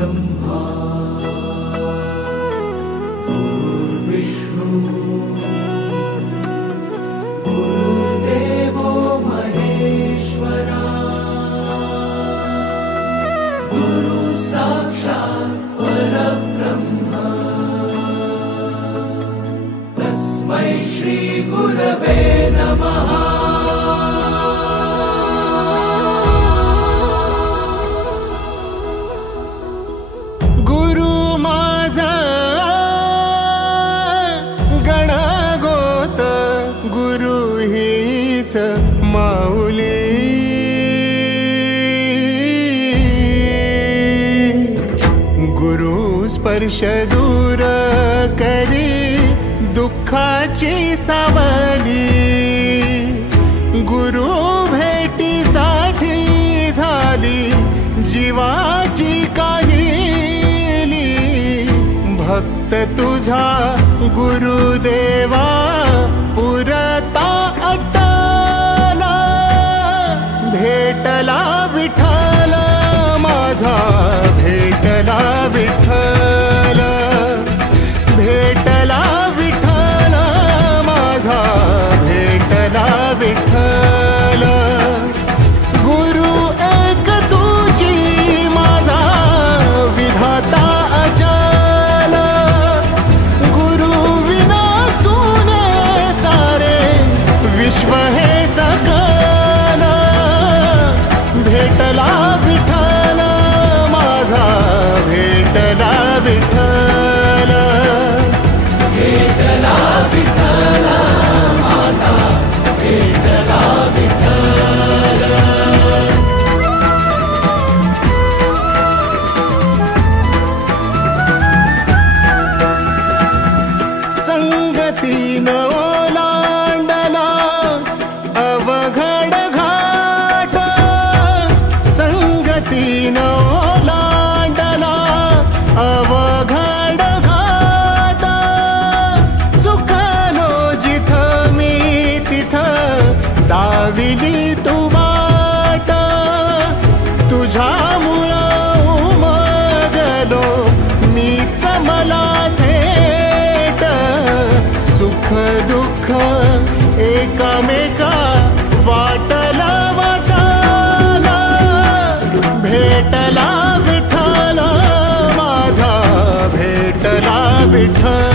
परब्रह्मा गुरुर्विष्णु गुरुर्देवो महेश्वरा गुरु साक्षात् परब्रह्मा तस्मै श्री गुरवे नमः। माऊली गुरु स्पर्श दूर करी दुःखाची सावली गुरु भेटीसाठी झाली जीवाची काहिली भक्त तुझा गुरुदेवा पुरता भेटला विठ्ठल माझा भेटला विठ्ठल भेटला विठ्ठल माझा भेटला विठ्ठल गुरु एक तुझी माझा विधाता अचल गुरु विना सुने सारे विश्व हे सकल भेटला विठ्ठल माझा भेटला विठ्ठल भेटला विठ्ठल माझा भेटला विठ्ठल। संगतीनं ओलांडला अवघड घाट संगतीनं ओलांडला अवघड घाट चुकलो जिथं मी तिथं दाविली तू वाट तुझ्यामुळं उमगलो मीच मला थेट सुख दुःख एकामेका वाटला वाटाला भेटला विठ्ठल माझा भेटला विठ्ठल।